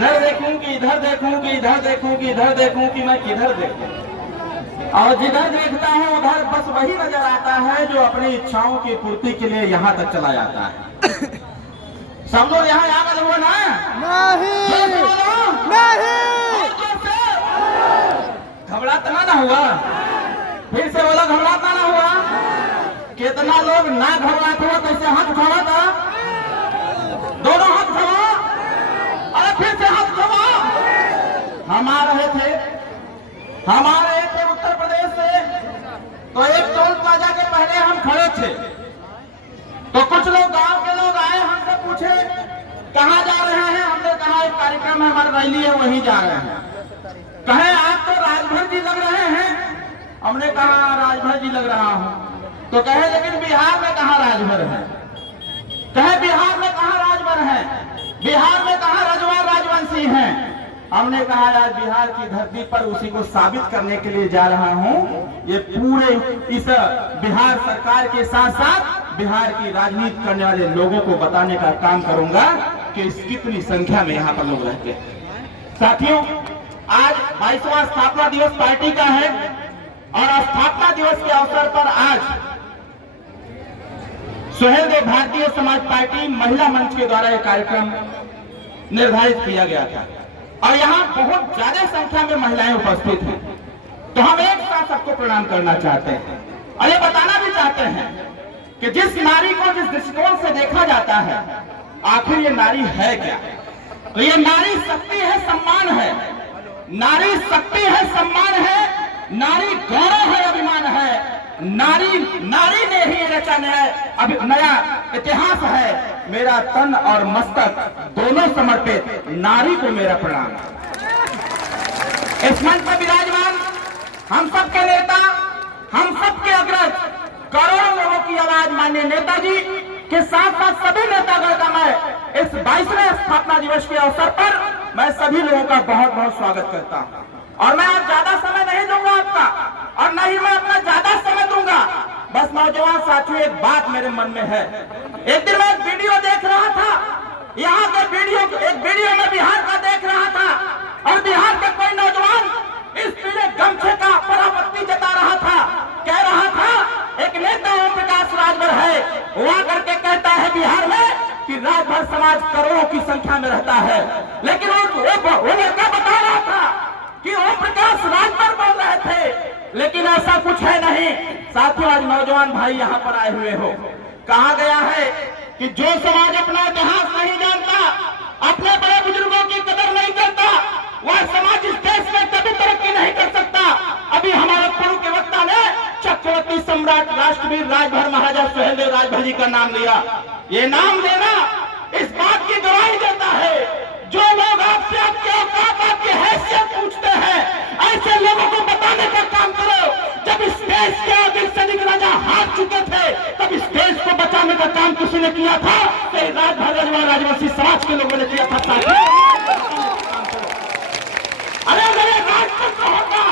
इधर देखूं कि इधर देखूं कि इधर देखूं कि इधर देखूं कि मैं किधर देखूं, और जिधर देखता हूं उधर बस वही नजर आता है जो अपनी इच्छाओं की पूर्ति के लिए यहाँ तक चला जाता है। सब लोग यहाँ आ गए हो ना? नहीं, घबराता ना हुआ? फिर से बोला, घबराता ना हुआ? कितना लोग ना घबराते हुआ कैसे हाथ उठावा था? दोनों हाथ उठावा। अरे फिर से हाथ उठावा। हम आ रहे थे, हमारे थे उत्तर प्रदेश से, तो एक टोल प्लाजा के पहले हम खड़े थे, तो कुछ लोग गांव के लोग आए, हमसे पूछे कहाँ जा रहे हैं? हमने कहा एक कार्यक्रम है, हमारी रैली है, वहीं जा रहे हैं। कहे आप तो राजभर जी लग रहे हैं। हमने कहा राजभर जी लग रहा हूं। तो कहे लेकिन बिहार में कहाँ राजभर है? कहे बिहार में कहाँ राजभर है? बिहार में कहाँ रजवा राजवंशी हैं? हमने कहा आज बिहार की धरती पर उसी को साबित करने के लिए जा रहा हूं। ये पूरे इस बिहार सरकार के साथ साथ बिहार की राजनीति करने वाले लोगों को बताने का काम करूंगा कि इस कितनी संख्या में यहाँ पर लोग रहते हैं। साथियों, आज 22वां स्थापना दिवस पार्टी का है, और स्थापना दिवस के अवसर पर आज सुहेलदेव भारतीय समाज पार्टी महिला मंच के द्वारा यह कार्यक्रम निर्धारित किया गया था, और यहाँ बहुत ज्यादा संख्या में महिलाएं उपस्थित हैं। तो हम एक साथ सबको प्रणाम करना चाहते हैं, और ये बताना भी चाहते हैं कि जिस नारी को जिस दृष्टिकोण से देखा जाता है, आखिर ये नारी है क्या? तो ये नारी शक्ति है, सम्मान है। नारी शक्ति है, सम्मान है। नारी गौरव है, अभिमान है। नारी ने ही रचा नया इतिहास है। मेरा तन और मस्तक दोनों समर्पित नारी को मेरा प्रणाम। इस मंच पर विराजमान हम सबके नेता, हम सबके अग्रज, करोड़ों लोगों की आवाज माननीय नेताजी के साथ साथ सभी नेतागण का मैं इस 22वें स्थापना दिवस के अवसर पर मैं सभी लोगों का बहुत बहुत स्वागत करता हूं। और मैं आज ज्यादा समय नहीं दूंगा आपका, और न ही मैं अपना ज्यादा समय दूंगा। बस नौजवान साथियों, एक बात मेरे मन में है। एक दिन मैं एक वीडियो देख रहा था, यहाँ के वीडियो में बिहार का देख रहा था, और बिहार के कोई नौजवान इस पीले गमछे का परापत्ति जता रहा था। कह रहा था एक नेता ओम प्रकाश राजभर है, वहां करके कहता है बिहार में कि राजभर समाज करोड़ों की संख्या में रहता है। लेकिन वो लड़का बता रहा था कि ओम प्रकाश राजभर बोल रहे थे, लेकिन ऐसा कुछ है नहीं। साथियों, आज नौजवान भाई यहाँ पर आए हुए हो, कहा गया है कि जो समाज अपना इतिहास नहीं जानता, अपने बड़े बुजुर्गों की कदर नहीं करता, वह समाज इस देश में कभी तरक्की नहीं कर सकता। अभी हमारे पूर्व के वक्ता ने चक्रवर्ती सम्राट राष्ट्रवीर राजभर महाराजा सुहेलदेव राजभर जी का नाम लिया। ये नाम लेना इस बात की गवाही देता है, जो लोग आपसे आपके औकात, आपकी हैसियत पूछते हैं, ऐसे लोगों को बताने का काम करो। जब इस देश के आगे सैनिक राजा हार चुके थे, तब इस देश को बचाने का काम किसी ने किया था? राजभर रजवा राजवंशी समाज के लोगों ने किया था। अरे अगर ये राजतंत्र होता,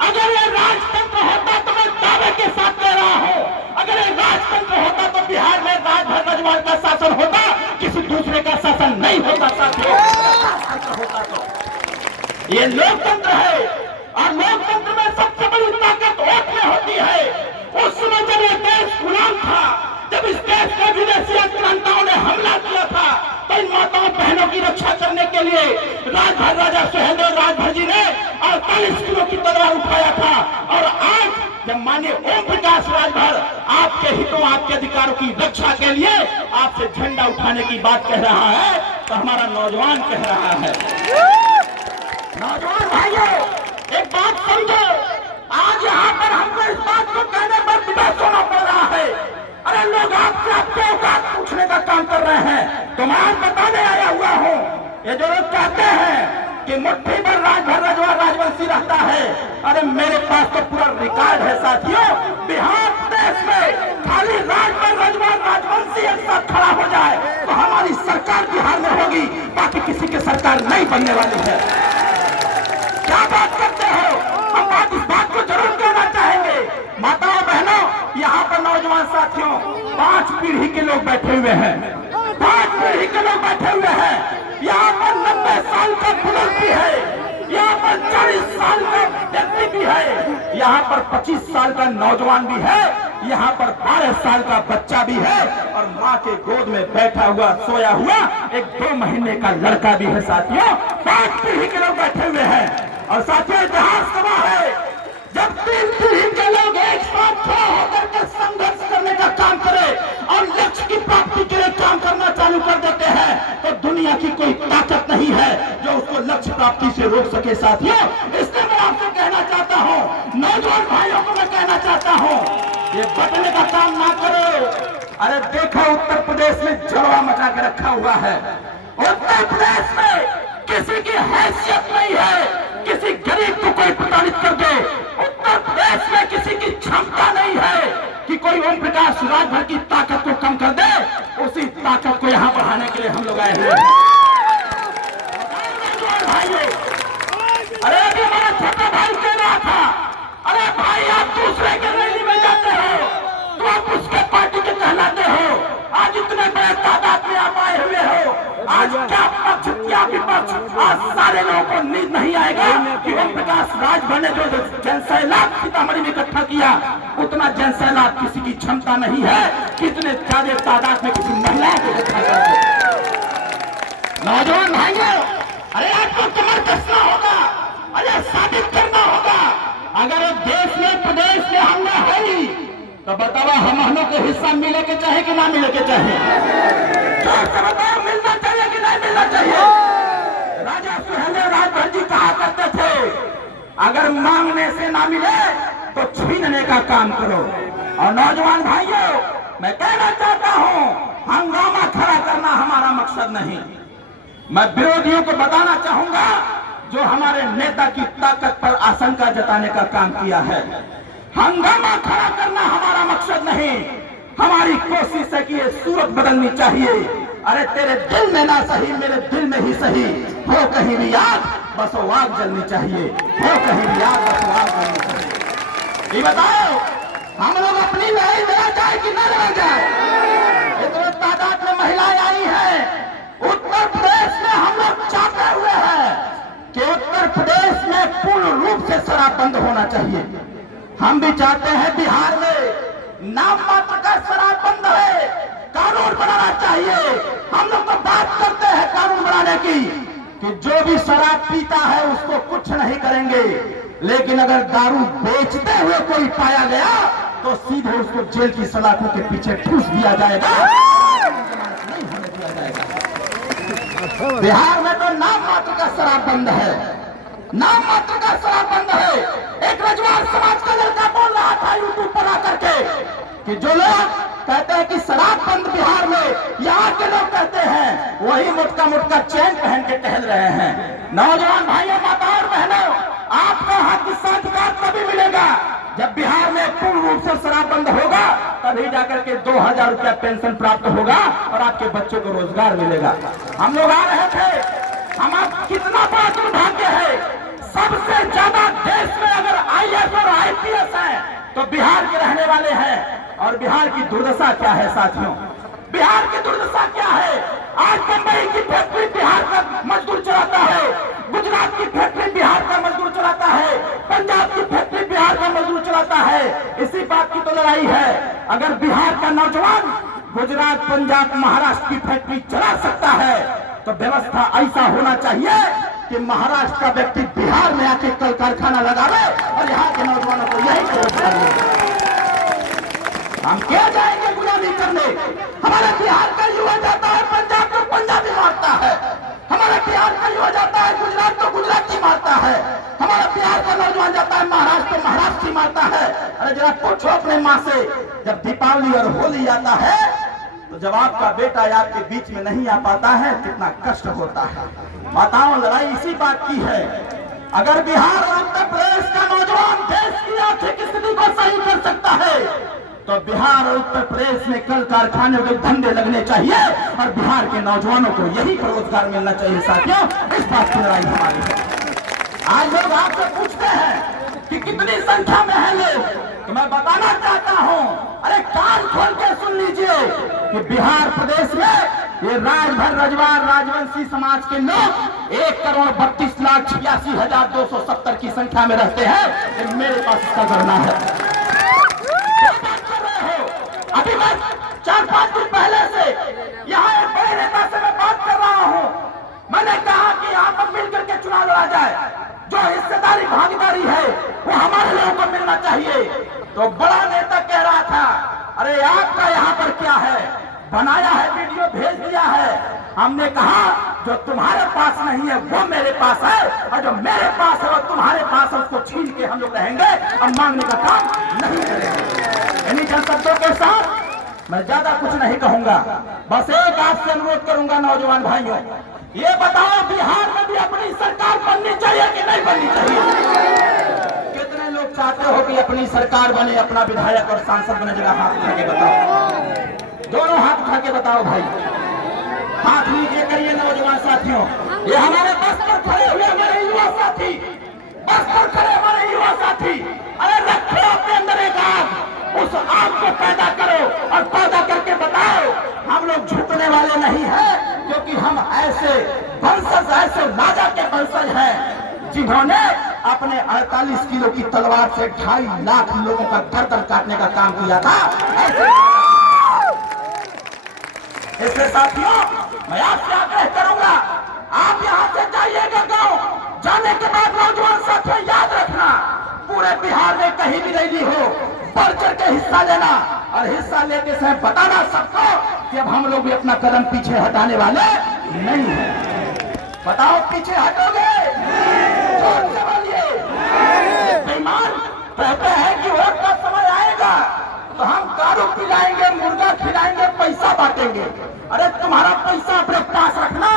अगर ये राजतंत्र होता, तो मैं दावे के साथ कह रहा हूं, अगर ये राजतंत्र होता तो बिहार में राजभर रजवाड़ का शासन होता, किसी दूसरे का शासन नहीं होता। साथियों, होता तो ये लोकतंत्र है, और लोकतंत्र में सबसे बड़ी ताकत वोट में होती है। उस समय जब ये देश गुलाम था, जब इस देश में विदेशी आक्रांताओं ने हमला किया था, तो इन माताओं बहनों की रक्षा करने के लिए राजभर राजा सुहेलदेव राजभर जी ने 48 किलो की तलवार उठाया था। और आज जब माननीय ओम प्रकाश राजभर आपके हितों, आपके अधिकारों की रक्षा के लिए आपसे झंडा उठाने की बात कह रहा है, तो हमारा नौजवान कह रहा है। नौजवान भाइयों, एक बात समझो, आज यहाँ पर हमको इस बात को कहने पर विवश होना पड़ रहा है। अरे लोग आपसे आपके औकात पूछने का काम कर रहे हैं, तो मैं आज बताने आया हुआ हूँ। ये जो लोग कहते हैं कि मुट्ठी भर राजभर रजवा राजवंशी रहता है, अरे मेरे पास तो पूरा रिकॉर्ड है। साथियों, बिहार देश में खाली राजभर रजवा राजवंशी एक साथ खड़ा हो जाए तो हमारी सरकार बिहार में होगी, बाकी किसी की सरकार नहीं बनने वाली है। क्या बात करते हो? हम बात इस बात को जरूर कहना चाहेंगे। माताओं बहनों, यहाँ पर नौजवान साथियों, 5 पीढ़ी के लोग बैठे हुए हैं, 5 पीढ़ी के लोग बैठे हुए हैं। यहाँ पर 90 साल यहाँ पर 25 साल का नौजवान भी है, यहाँ पर 12 साल का बच्चा भी है और माँ के गोद में बैठा हुआ सोया हुआ एक 2 महीने का लड़का भी है साथियों। 5 पीढ़ी के लोग बैठे हुए हैं और साथियों इतिहास गवाह है, जब 3 पीढ़ी के लोग एक साथ खड़े होकर के संघर्ष करने का काम करें और लक्ष्य की प्राप्ति के लिए काम करना चालू कर देते हैं तो दुनिया की कोई ताकत नहीं है जो उसको लक्ष्य प्राप्ति से रोक सके साथियों। इसलिए मैं आपसे कहना चाहता हूँ, नौजवान भाइयों को मैं कहना चाहता हूँ, ये बटने का काम ना करो। अरे देखो उत्तर प्रदेश में जलवा मचा के रखा हुआ है। उत्तर प्रदेश में किसी की हैसियत नहीं है किसी गरीब को कोई प्रताड़ित कर दे। उत्तर प्रदेश में किसी की क्षमता नहीं है कि कोई ओम प्रकाश राजभर की ताकत को कम कर दे। उसी ताकत को यहाँ बढ़ाने के लिए हम लोग आए हुए हैं। अरे अभी हमारा छोटा भाई कह रहा था, अरे भाई आप दूसरे के रैली में जाते हो तो आप उसके पार्टी के कहलाते हो। आज इतने बड़े तादाद में आप आए हुए हो, आज क्या पक्ष क्या विपक्ष, आज सारे लोगों को नींद नहीं आएगा कि ओम प्रकाश राजभर ने जो जनसैलाब सीतामढ़ी में इकट्ठा किया उतना जनसैलाब किसी की क्षमता नहीं है कितने ज्यादा तादाद में किसी महिला को इकट्ठा करके। नौजवान भाइयों, अरे आपको कमर कसना होगा, अरे साबित करना होगा। अगर देश में प्रदेश में हमला है तो बताओ हम को हिस्सा मिले के चाहे कि ना मिले के चाहे? बताओ मिलना चाहिए कि नहीं मिलना चाहिए? राजा सुहेलदेव राजभर जी कहा करते थे, अगर मांगने से ना मिले तो छीनने का काम करो। और नौजवान भाइयों, मैं कहना चाहता हूं, हंगामा खड़ा करना हमारा मकसद नहीं। मैं विरोधियों को बताना चाहूंगा जो हमारे नेता की ताकत पर आशंका जताने का काम किया है, हंगामा खड़ा करना हमारा मकसद नहीं। हमारी कोशिश है कि ये सूरत बदलनी चाहिए। अरे तेरे दिल में ना सही मेरे दिल में ही सही, हो कहीं भी आग बस वो आग जलनी चाहिए, हो कहीं भी आग बस वो आग जलनी चाहिए। ये बताओ हम लोग अपनी लड़ाई लड़ा जाए कि न लड़ा जाए? इतने तादाद में महिलाएं आई हैं। उत्तर प्रदेश में हम लोग चाहते हुए हैं कि उत्तर प्रदेश में पूर्ण रूप से शराब बंद होना चाहिए। हम भी चाहते हैं बिहार में नाम मात्र का शराब बंद है, कानून बनाना चाहिए। हम लोग तो बात करते हैं कानून बनाने की कि जो भी शराब पीता है उसको कुछ नहीं करेंगे, लेकिन अगर दारू बेचते हुए कोई पाया गया तो सीधे उसको जेल की सलाखों के पीछे ठूस दिया जाएगा, नहीं होने दिया जाएगा। बिहार में तो नाम मात्र का शराब बंद है, नाम मात्र का शराब बंद है। एक रजवाड़ समाज का लड़का बोल रहा था यूट्यूब पर आकर के कि जो लोग कहते हैं कि शराब बंद बिहार में, यहाँ के लोग कहते हैं वही मोटका मोटका चैन पहन के टहल रहे हैं। नौजवान भाइयों, माताओं और बहनों, आपको हक अधिकार तभी मिलेगा जब बिहार में पूर्ण रूप से शराब बंद होगा, तभी जाकर के 2000 रुपया पेंशन प्राप्त होगा और आपके बच्चों को रोजगार मिलेगा। हम लोग आ रहे थे, हमारा कितना बड़ा दुर्भाग्य है, सबसे ज्यादा देश में अगर IAS और IPS है तो बिहार के रहने वाले हैं। और बिहार की दुर्दशा क्या है साथियों? बिहार की दुर्दशा क्या है? आज मुंबई की फैक्ट्री बिहार का मजदूर चलाता है, गुजरात की फैक्ट्री बिहार का मजदूर चलाता है, पंजाब की फैक्ट्री बिहार का मजदूर चलाता है। इसी बात की तो लड़ाई है। अगर बिहार का नौजवान गुजरात, पंजाब, महाराष्ट्र की फैक्ट्री चला सकता है तो व्यवस्था ऐसा होना चाहिए कि महाराष्ट्र का व्यक्ति बिहार में आके कल कारखाना लगावे और यहाँ के नौजवानों को यही रोजगार मिले। हम क्या जाएंगे गुलामी करने? हमारा बिहार का युवा जाता है पंजाब तो पंजाबी मारता है, हमारा बिहार का युवा जाता है गुजरात तो गुजराती मारता है, हमारा बिहार का नौजवान जाता है महाराष्ट्र तो महाराष्ट्री मारता है। अरे जरा पूछो अपने माँ से, जब दीपावली और होली आता है तो जब आपका बेटा आपके बीच में नहीं आ पाता है कितना कष्ट होता है। माताओं, लड़ाई इसी बात की है। अगर बिहार और उत्तर प्रदेश का नौजवान देश की आर्थिक स्थिति को सही कर सकता है तो बिहार और उत्तर प्रदेश में कल कारखाने के धंधे लगने चाहिए और बिहार के नौजवानों को यही रोजगार मिलना चाहिए। साथियों, इस बात की लड़ाई हमारी है। आज लोग आपसे पूछते हैं कि कितनी संख्या में है लोग, तो मैं बताना चाहता हूं, अरे कान खोल के सुन लीजिए कि बिहार प्रदेश में ये राजभर, रजवाड़, राजवंशी समाज के लोग 1,32,86,270 की संख्या में रहते हैं, मेरे पास इसका गणना है। क्या बात कर रहे हो? अभी मैं 4-5 दिन पहले से यहाँ एक बड़े नेता से मैं बात कर रहा हूँ। मैंने कहा कि यहाँ पर मिलकर के चुनाव लड़ा जाए, जो हिस्सेदारी भागीदारी है वो हमारे लोगों को मिलना चाहिए। तो बड़ा नेता कह रहा था, अरे आपका यहाँ पर क्या है, बनाया है, वीडियो भेज दिया है। हमने कहा जो तुम्हारे पास नहीं है वो मेरे पास है, और जो मेरे पास है वो तुम्हारे पास है, उसको छीन के हम लोग रहेंगे और मांगने का काम नहीं करेंगे। इन्हीं चंद शब्दों के साथ मैं ज्यादा कुछ नहीं कहूंगा, बस एक आपसे अनुरोध करूंगा नौजवान भाइयों, ये बताओ बिहार में भी अपनी सरकार बननी चाहिए कि नहीं बननी चाहिए? कितने लोग चाहते हो कि अपनी सरकार बने, अपना विधायक और सांसद बने? जरा हाथ उठा के बताओ, दोनों हाथ उठा के बताओ भाई, हाथ नीचे करिए नौजवान साथियों। ये हमारे बस पर खड़े हुए हमारे युवा साथी, बस पर खड़े हमारे युवा साथी, अरे रखो अपने अंदर एक आग, उस आग को पैदा करो और पैदा करके बताओ। हम लोग झुकने वाले नहीं हैं, क्योंकि हम ऐसे वंशज, ऐसे राजा के वंशज हैं जिन्होंने अपने 48 किलो की तलवार से 2.5 लाख लोगों का गर्दन काटने का काम किया था। इसलिए साथियों मैं आपसे आग्रह करूंगा, आप यहाँ से जाइएगा गांव, जाने के बाद नौजवान साथियों याद रखना, पूरे बिहार में कहीं भी रैली हो बढ़ चढ़ के हिस्सा लेना, और हिस्सा लेते समय बताना सबको कि अब हम लोग भी अपना कदम पीछे हटाने वाले नहीं है। बताओ पीछे हटोगे? जोर से बोलिए। बेईमान कहते हैं कि वोट का समय आएगा तो हम दारू पिलाएंगे, मुर्गा खिलाएंगे, पैसा बांटेंगे। अरे तुम्हारा पैसा अपने पास रखना,